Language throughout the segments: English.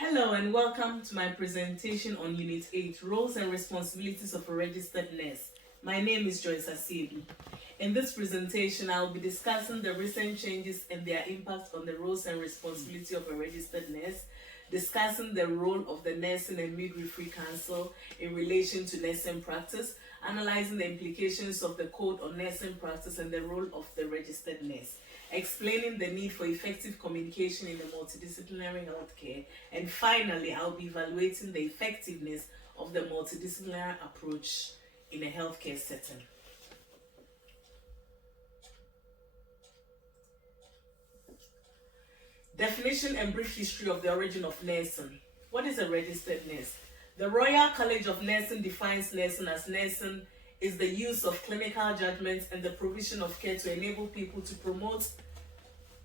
Hello and welcome to my presentation on Unit 8, Roles and Responsibilities of a Registered Nurse. My name is Joyce Asiedu. In this presentation, I will be discussing the recent changes and their impact on the roles and responsibility of a registered nurse, discussing the role of the Nursing and Midwifery Council in relation to nursing practice, analyzing the implications of the Code on Nursing Practice and the role of the registered nurse, explaining the need for effective communication in the multidisciplinary healthcare, and finally, I'll be evaluating the effectiveness of the multidisciplinary approach in a healthcare setting. Definition and brief history of the origin of nursing. What is a registered nurse? The Royal College of Nursing defines nursing as nursing is the use of clinical judgment and the provision of care to enable people to promote,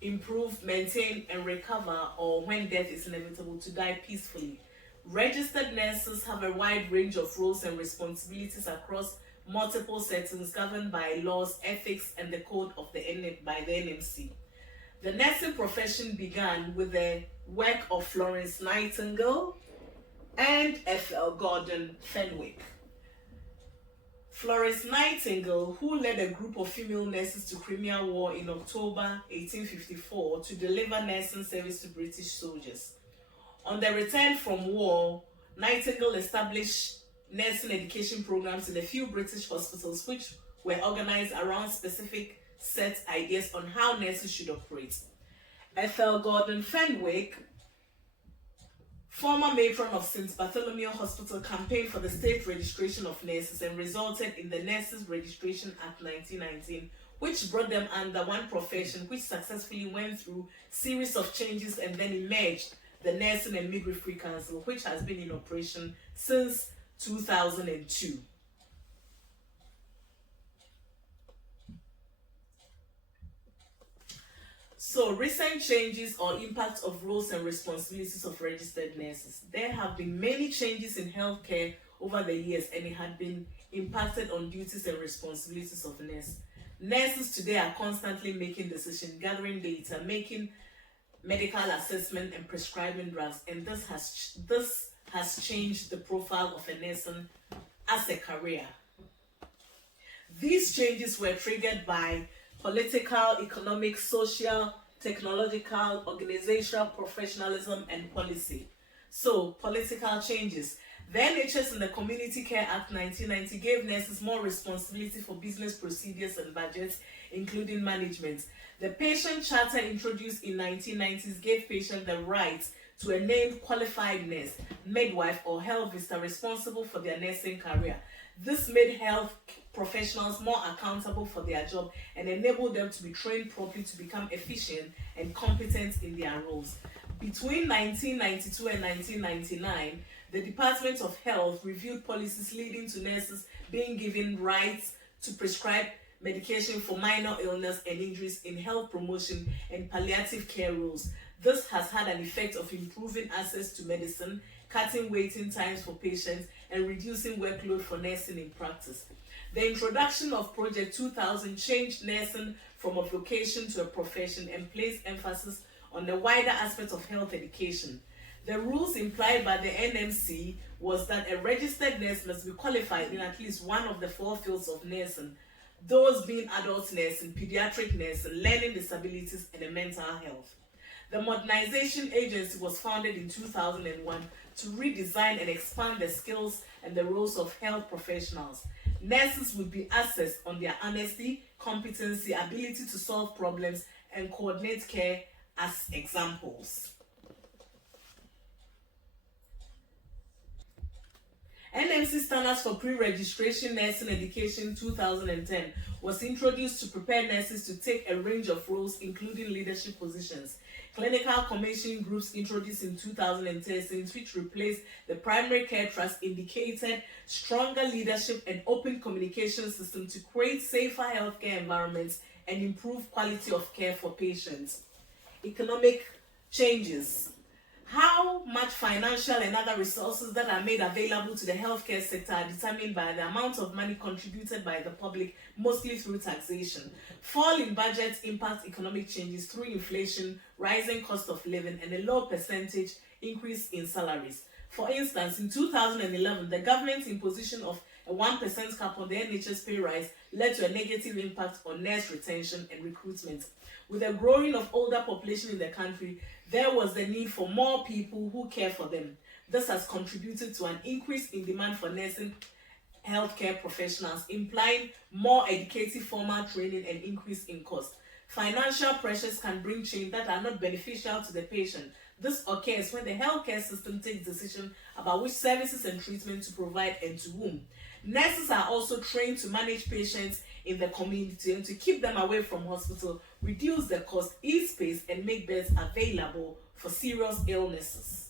improve, maintain, and recover, or when death is inevitable, to die peacefully. Registered nurses have a wide range of roles and responsibilities across multiple settings governed by laws, ethics, and the code of the NMC. The nursing profession began with the work of Florence Nightingale and Ethel Gordon Fenwick. Florence Nightingale, who led a group of female nurses to Crimea War in October 1854 to deliver nursing service to British soldiers. On their return from war, Nightingale established nursing education programs in a few British hospitals which were organized around specific set ideas on how nurses should operate. Ethel Gordon Fenwick, former matron of St. Bartholomew Hospital, campaigned for the state registration of nurses and resulted in the Nurses Registration Act 1919, which brought them under one profession, which successfully went through a series of changes and then emerged the Nursing and Midwifery Council, which has been in operation since 2002. So, recent changes or impact of roles and responsibilities of registered nurses. There have been many changes in healthcare over the years, and it had been impacted on duties and responsibilities of nurses. Nurses today are constantly making decisions, gathering data, making medical assessment and prescribing drugs, and this has changed the profile of a nurse as a career. These changes were triggered by political, economic, social, technological, organizational, professionalism, and policy. So, political changes. The NHS and the Community Care Act 1990 gave nurses more responsibility for business procedures and budgets, including management. The Patient Charter introduced in 1990s gave patients the right to a named qualified nurse, midwife, or health visitor responsible for their nursing career. This made health professionals more accountable for their job and enabled them to be trained properly to become efficient and competent in their roles. Between 1992 and 1999, the Department of Health reviewed policies leading to nurses being given rights to prescribe medication for minor illness and injuries in health promotion and palliative care roles. This has had an effect of improving access to medicine, cutting waiting times for patients, and reducing workload for nursing in practice. The introduction of Project 2000 changed nursing from a vocation to a profession and placed emphasis on the wider aspect of health education. The rules implied by the NMC was that a registered nurse must be qualified in at least one of the four fields of nursing, those being adult nursing, pediatric nursing, learning disabilities, and mental health. The Modernization Agency was founded in 2001 to redesign and expand the skills and the roles of health professionals. Nurses would be assessed on their honesty, competency, ability to solve problems, and coordinate care as examples. NMC Standards for Pre-Registration Nursing Education 2010 was introduced to prepare nurses to take a range of roles, including leadership positions. Clinical commission groups introduced in 2013, which replaced the primary care trust, indicated stronger leadership and open communication system to create safer healthcare environments and improve quality of care for patients. Economic changes. How much financial and other resources that are made available to the healthcare sector are determined by the amount of money contributed by the public, mostly through taxation. Fall in budgets impact economic changes through inflation, rising cost of living, and a low percentage increase in salaries. For instance, in 2011, the government's imposition of a 1% cap on the NHS pay rise led to a negative impact on nurse retention and recruitment. With a growing of older population in the country, there was the need for more people who care for them. This has contributed to an increase in demand for nursing healthcare professionals, implying more educative formal training and increase in cost. Financial pressures can bring change that are not beneficial to the patient. This occurs when the healthcare system takes decisions about which services and treatment to provide and to whom. Nurses are also trained to manage patients in the community and to keep them away from hospital, reduce the cost, ease space, and make beds available for serious illnesses.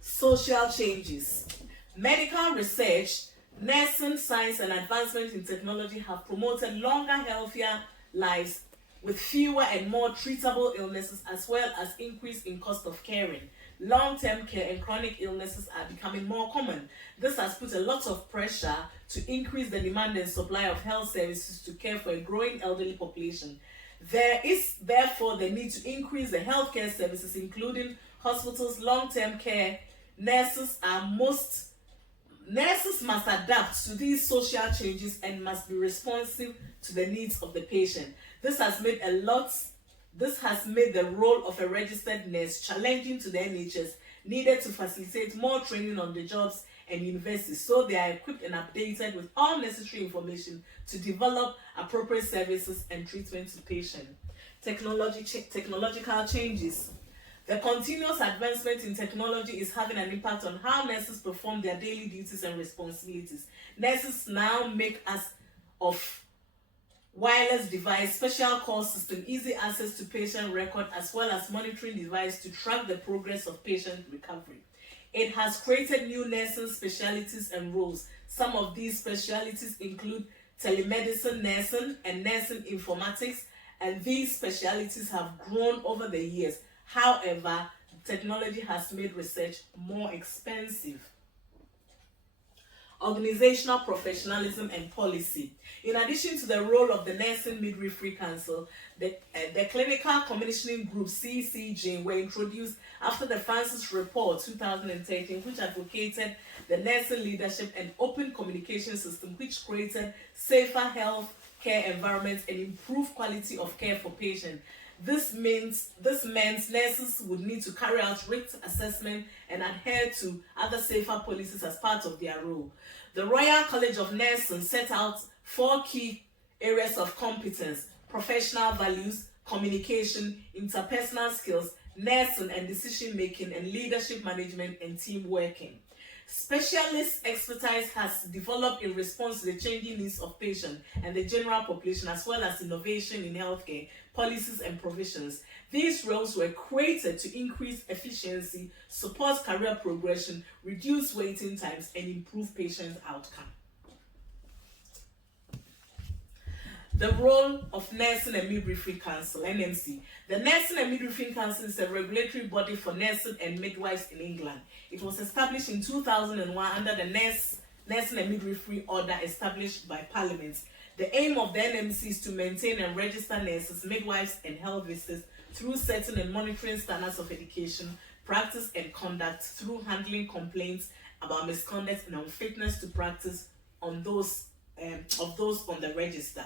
Social changes. Medical research, nursing science, and advancement in technology have promoted longer, healthier lives with fewer and more treatable illnesses, as well as increase in cost of caring. Long-term care and chronic illnesses are becoming more common. This has put a lot of pressure to increase the demand and supply of health services to care for a growing elderly population. There is therefore the need to increase the healthcare services, including hospitals, long-term care. Nurses must adapt to these social changes and must be responsive to the needs of the patient. This has made the role of a registered nurse challenging to the NHS, needed to facilitate more training on the jobs and universities so they are equipped and updated with all necessary information to develop appropriate services and treatment to patients. Technological changes. The continuous advancement in technology is having an impact on how nurses perform their daily duties and responsibilities. Nurses now make use of wireless device, special call system, easy access to patient record, as well as monitoring device to track the progress of patient recovery. It has created new nursing specialties and roles. Some of these specialties include telemedicine nursing and nursing informatics, and these specialties have grown over the years. However, technology has made research more expensive. Organizational professionalism and policy. In addition to the role of the Nursing Midwifery Council, the Clinical Commissioning Group (CCG) were introduced after the Francis Report 2013, which advocated the nursing leadership and open communication system, which created safer health care environments and improved quality of care for patients. This meant nurses would need to carry out risk assessment and adhere to other safer policies as part of their role. The Royal College of Nursing set out 4 key areas of competence: professional values, communication, interpersonal skills, nursing and decision making, and leadership management and team working. Specialist expertise has developed in response to the changing needs of patients and the general population, as well as innovation in healthcare policies and provisions. These roles were created to increase efficiency, support career progression, reduce waiting times, and improve patient outcome. The role of Nursing and Midwifery Council, NMC. The Nursing and Midwifery Council is a regulatory body for nursing and midwives in England. It was established in 2001 under the Nursing and Midwifery Order established by Parliament. The aim of the NMC is to maintain and register nurses, midwives, and health visitors through setting and monitoring standards of education, practice, and conduct through handling complaints about misconduct and unfitness to practice of those on the register.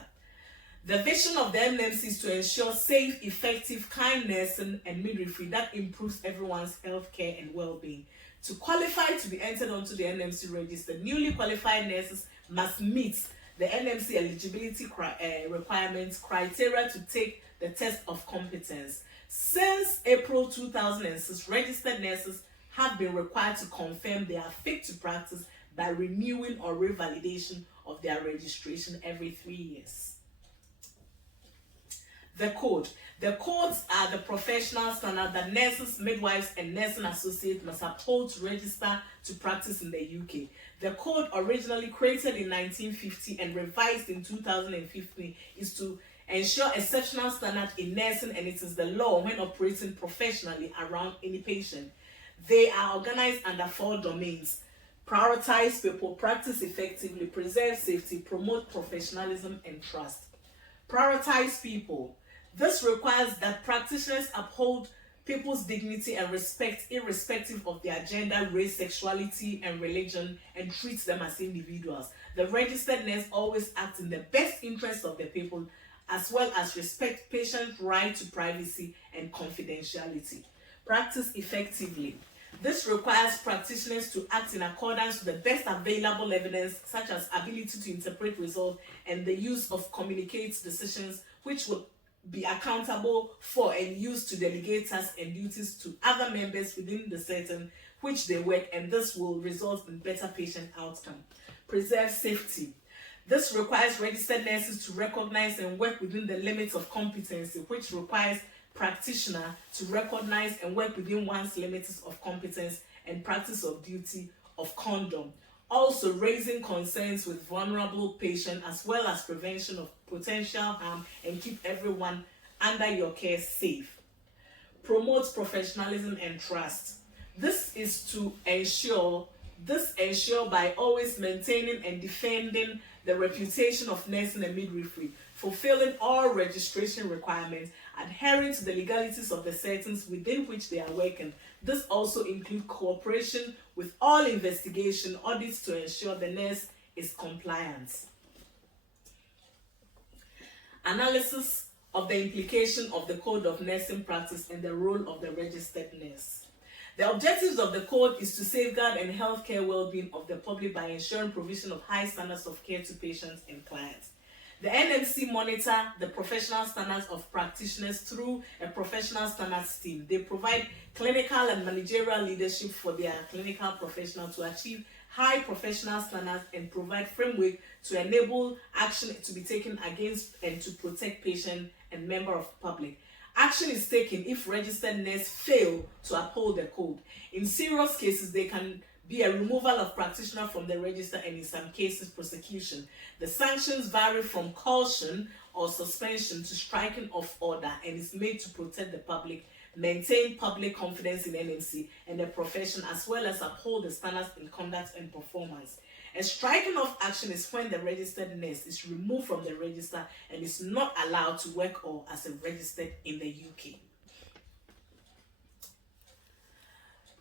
The vision of the NMC is to ensure safe, effective, kind nursing and midwifery that improves everyone's health care and well-being. To qualify to be entered onto the NMC register, newly qualified nurses must meet the NMC eligibility requirements criteria to take the test of competence. Since April 2006, registered nurses have been required to confirm they are fit to practice by renewing or revalidation of their registration every 3 years. The code. The codes are the professional standard that nurses, midwives, and nursing associates must uphold to register to practice in the UK. The code, originally created in 1950 and revised in 2015, is to ensure exceptional standard in nursing, and it is the law when operating professionally around any patient. They are organized under 4 domains: prioritize people, practice effectively, preserve safety, promote professionalism, and trust. Prioritize people. This requires that practitioners uphold people's dignity and respect irrespective of their gender, race, sexuality, and religion, and treat them as individuals. The registered nurse always acts in the best interest of the people, as well as respect patients' right to privacy and confidentiality. Practice effectively. This requires practitioners to act in accordance with the best available evidence, such as ability to interpret results and the use of communicate decisions, which will be accountable for and used to delegate tasks and duties to other members within the setting which they work, and this will result in better patient outcome. Preserve safety. This requires registered nurses to recognize and work within the limits of competency, which requires practitioner to recognize and work within one's limits of competence and practice of duty of condom. Also, raising concerns with vulnerable patients as well as prevention of potential harm, and keep everyone under your care safe. Promote professionalism and trust. This ensure by always maintaining and defending the reputation of nursing and midwifery, fulfilling all registration requirements, adhering to the legalities of the settings within which they are working. This also includes cooperation with all investigation audits to ensure the nurse is compliant. Analysis of the implication of the Code of Nursing Practice and the role of the registered nurse. The objectives of the code is to safeguard and healthcare well-being of the public by ensuring provision of high standards of care to patients and clients. The NMC monitor the professional standards of practitioners through a professional standards team. They provide clinical and managerial leadership for their clinical professionals to achieve high professional standards and provide framework to enable action to be taken against and to protect patient and member of public. Action is taken if registered nurses fail to uphold the code. In serious cases, there can be a removal of practitioner from the register, and in some cases, prosecution. The sanctions vary from caution or suspension to striking of order, and is made to protect the public, maintain public confidence in NMC and the profession, as well as uphold the standards in conduct and performance. A striking of action is when the registered nurse is removed from the register and is not allowed to work or as a registered in the UK.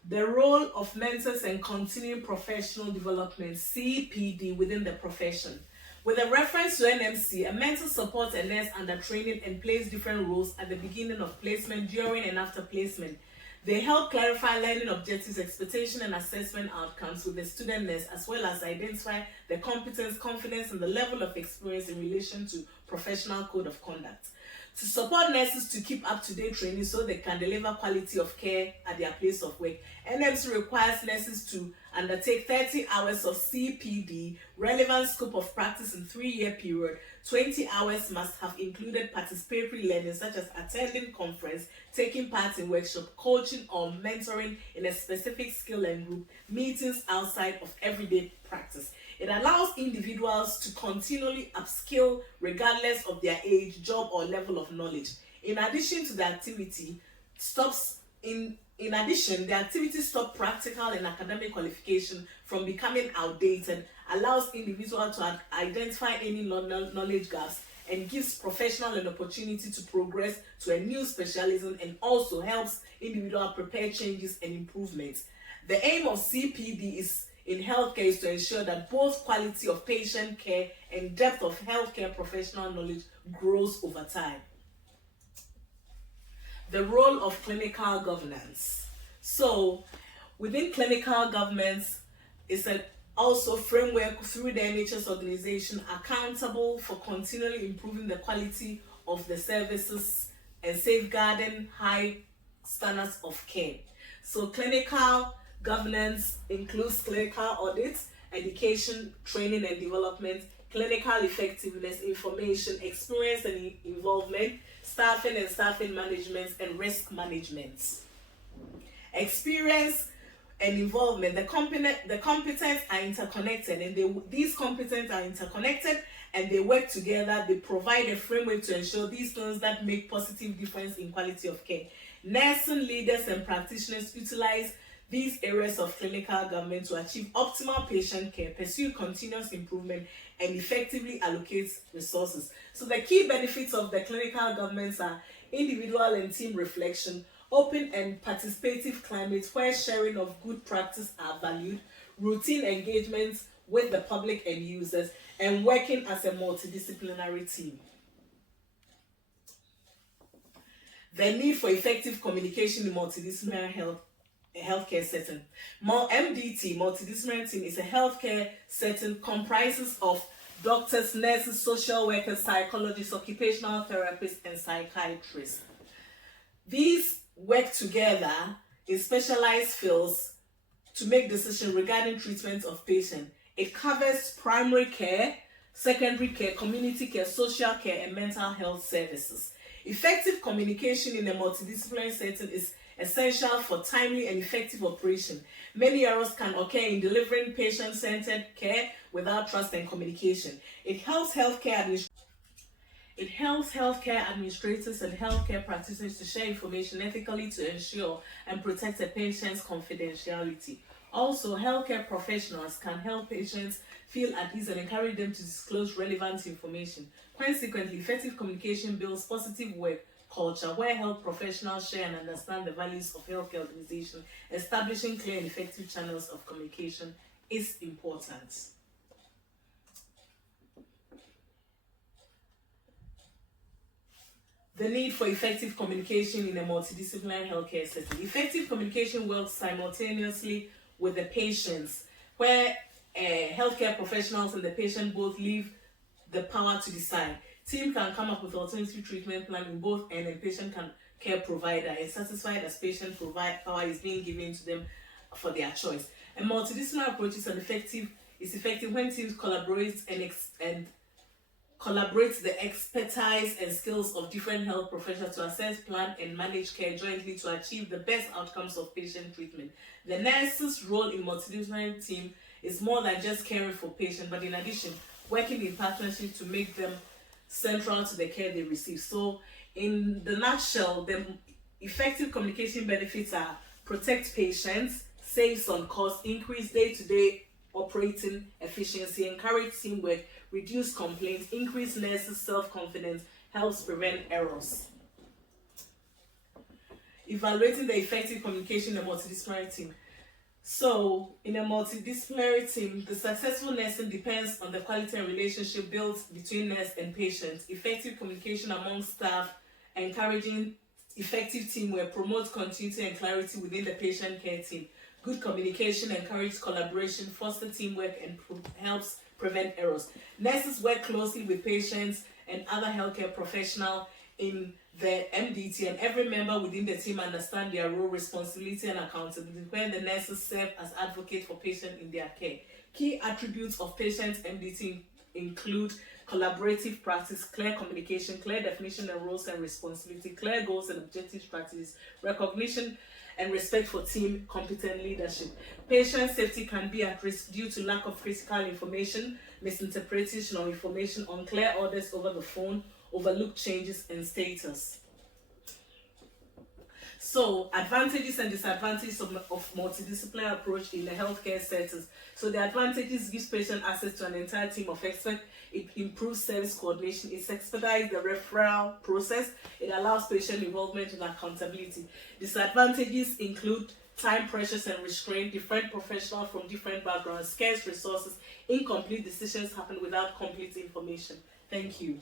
The role of mentors and continuing professional development, CPD, within the profession. With a reference to NMC, a mentor supports a nurse under training and plays different roles at the beginning of placement, during and after placement. They help clarify learning objectives, expectation and assessment outcomes with the student nurse, as well as identify the competence, confidence, and the level of experience in relation to professional code of conduct. To support nurses to keep up-to-date training so they can deliver quality of care at their place of work, NMC requires nurses to undertake 30 hours of CPD, relevant scope of practice in 3-year period. 20 hours must have included participatory learning such as attending conference, taking part in workshop, coaching or mentoring in a specific skill and group, meetings outside of everyday practice. It allows individuals to continually upskill regardless of their age, job, or level of knowledge. In addition, the activity stops practical and academic qualification from becoming outdated, allows individuals to identify any knowledge gaps, and gives professional an opportunity to progress to a new specialism, and also helps individuals prepare changes and improvements. The aim of CPD in healthcare is to ensure that both quality of patient care and depth of healthcare professional knowledge grows over time. The role of clinical governance. So, within clinical governance is also framework through the NHS organization accountable for continually improving the quality of the services and safeguarding high standards of care. So, clinical governance includes clinical audits, education, training and development, clinical effectiveness, information, experience and involvement, staffing and staffing management, and risk management. Experience and involvement. The competence are interconnected, and these competence are interconnected and they work together. They provide a framework to ensure these things that make positive difference in quality of care. Nursing leaders and practitioners utilize these areas of clinical government to achieve optimal patient care, pursue continuous improvement, and effectively allocate resources. So the key benefits of the clinical governments are individual and team reflection, open and participative climate where sharing of good practice are valued, routine engagements with the public and users, and working as a multidisciplinary team. The need for effective communication in multidisciplinary healthcare setting. MDT, multidisciplinary team, is a healthcare setting comprises of doctors, nurses, social workers, psychologists, occupational therapists, and psychiatrists. These work together in specialized fields to make decisions regarding treatment of patients. It covers primary care, secondary care, community care, social care, and mental health services. Effective communication in a multidisciplinary setting is essential for timely and effective operation. Many errors can occur in delivering patient-centered care without trust and communication. It helps healthcare administrators and healthcare practitioners to share information ethically to ensure and protect a patient's confidentiality. Also, healthcare professionals can help patients feel at ease and encourage them to disclose relevant information. Consequently, effective communication builds positive work culture where health professionals share and understand the values of healthcare organizations. Establishing clear and effective channels of communication is important. The need for effective communication in a multidisciplinary healthcare setting. Effective communication works simultaneously with the patients, where healthcare professionals and the patient both leave the power to decide. Team can come up with alternative treatment plan in both end, and patient care provider is satisfied as patient power is being given to them for their choice. A multidisciplinary approach is effective when teams collaborate and collaborates the expertise and skills of different health professionals to assess, plan, and manage care jointly to achieve the best outcomes of patient treatment. The nurse's role in multidisciplinary team is more than just caring for patients, but in addition, working in partnership to make them central to the care they receive. So, in the nutshell, the effective communication benefits are protect patients, saves on cost, increase day-to-day operating efficiency, encourage teamwork, reduce complaints, increase nurses' self-confidence, helps prevent errors. Evaluating the effective communication in a multidisciplinary team. So, in a multidisciplinary team, the successful nursing depends on the quality and relationship built between nurse and patient. Effective communication among staff, encouraging effective teamwork, promotes continuity and clarity within the patient care team. Good communication encourages collaboration, fosters teamwork, and helps prevent errors. Nurses work closely with patients and other healthcare professionals in the MDT, and every member within the team understand their role, responsibility, and accountability when the nurses serve as advocates for patients in their care. Key attributes of patients MDT include collaborative practice, clear communication, clear definition of roles and responsibility, clear goals and objective strategies, recognition and respect for team competent leadership. Patient safety can be at risk due to lack of critical information, misinterpretation of information, unclear orders over the phone, overlooked changes in status. So, advantages and disadvantages of multidisciplinary approach in the healthcare settings. So, the advantages gives patient access to an entire team of experts. It improves service coordination. It expedites the referral process. It allows patient involvement and accountability. Disadvantages include time pressures and restraint, different professionals from different backgrounds, scarce resources, incomplete decisions happen without complete information. Thank you.